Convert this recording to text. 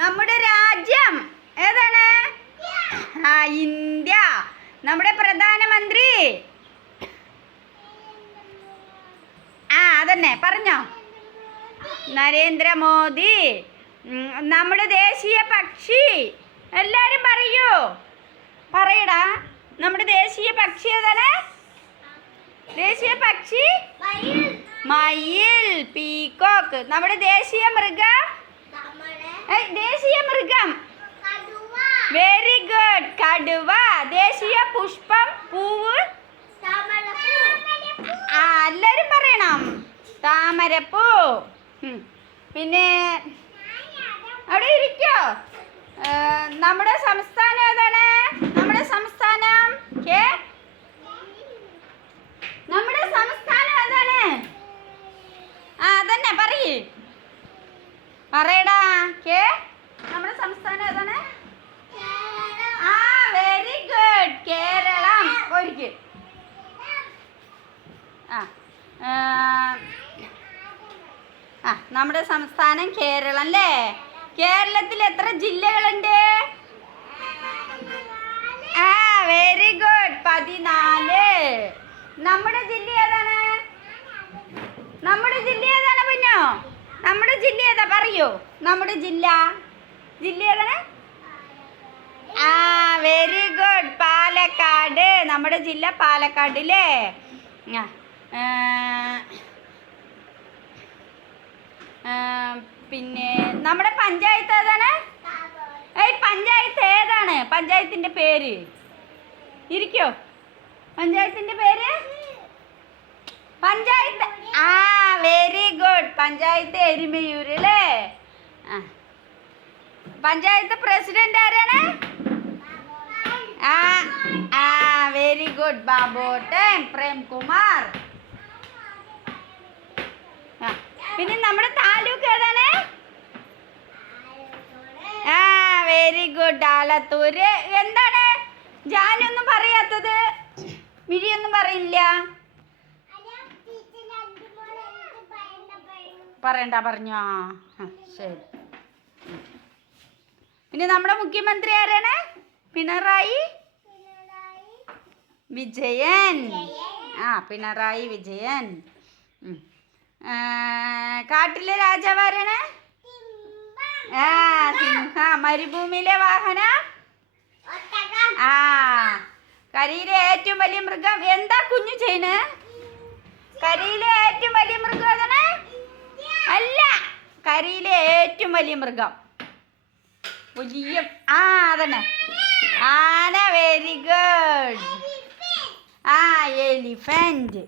നമ്മുടെ രാജ്യം ഏതാണ്? ഇന്ത്യ. നമ്മുടെ പ്രധാനമന്ത്രി അതന്നെ പറഞ്ഞോ. നരേന്ദ്രമോദി. നമ്മുടെ ദേശീയ പക്ഷി എല്ലാരും പറയൂ. പറയടാ. നമ്മുടെ ദേശീയ പക്ഷി ഏതാണ്? ദേശീയ പക്ഷി മയിൽ, പീകോക്ക്. നമ്മുടെ ദേശീയ മൃഗം വെരി ഗുഡ്, കടുവ. ദേശീയ പുഷ്പം പൂവ് എല്ലാരും പറയണം. താമരപ്പൂ. പിന്നെ അവിടെ ഇരിക്കോ. നമ്മുടെ സംസ്ഥാനം ഏതാണ്? നമ്മുടെ സംസ്ഥാനം നമ്മുടെ സംസ്ഥാനം ഏതാണ്? അതന്നെ പറയടാ. നമ്മുടെ സംസ്ഥാനം ഏതാണ്? Very good, Keralam. ഒരിക്കൽ നമ്മുടെ സംസ്ഥാനം കേരളം അല്ലേ? കേരളത്തിൽ എത്ര ജില്ലകളുണ്ട്? Very good, 14. നമ്മുടെ ജില്ല ഏതാണ്? പിന്നോ നമ്മുടെ ജില്ല ഏതാ പറയൂ. നമ്മുടെ ജില്ല ഏതാണ്? Very good, Palakkad. നമ്മുടെ ജില്ല പാലക്കാട് അല്ലേ? പിന്നെ നമ്മുടെ പഞ്ചായത്ത് ഏതാണ്? പഞ്ചായത്ത് ഏതാണ്? പഞ്ചായത്തിന്റെ പേര് ഇരിക്കോ. പഞ്ചായത്തിന്റെ പേര് പഞ്ചായത്ത് വെരി ഗുഡ്, പഞ്ചായത്ത് എരുമയൂര് അല്ലേ? പഞ്ചായത്ത് പ്രസിഡന്റ് ആരാണ്? വെരി ഗുഡ്, ബാബോട്ടൻ പ്രേംകുമാർ. പിന്നെ നമ്മുടെ താലൂക്ക് ഏതാണ്? Very good, Alathur. എന്താണ് ജാനൊന്നും പറയാത്തത്? മിഴിയൊന്നും പറയില്ല. പറയണ്ട, പറഞ്ഞോ. ശരി. പിന്നെ നമ്മുടെ മുഖ്യമന്ത്രി ആരാണ്? പിണറായി വിജയൻ. പിണറായി വിജയൻ. കാട്ടിലെ രാജാവ് ആരാണ്? സിംഹ. മരുഭൂമിയിലെ വാഹനം? കരയിലെ ഏറ്റവും വലിയ മൃഗം എന്താ കുഞ്ഞു ചെയ്യണ്? കരയിലെ ഏറ്റവും വലിയ മൃഗം ഏതാണ്? അല്ല, കരയിലെ ഏറ്റവും വലിയ മൃഗം വലിയ അതന്നെ ആന. Very good. എലിഫന്റ്.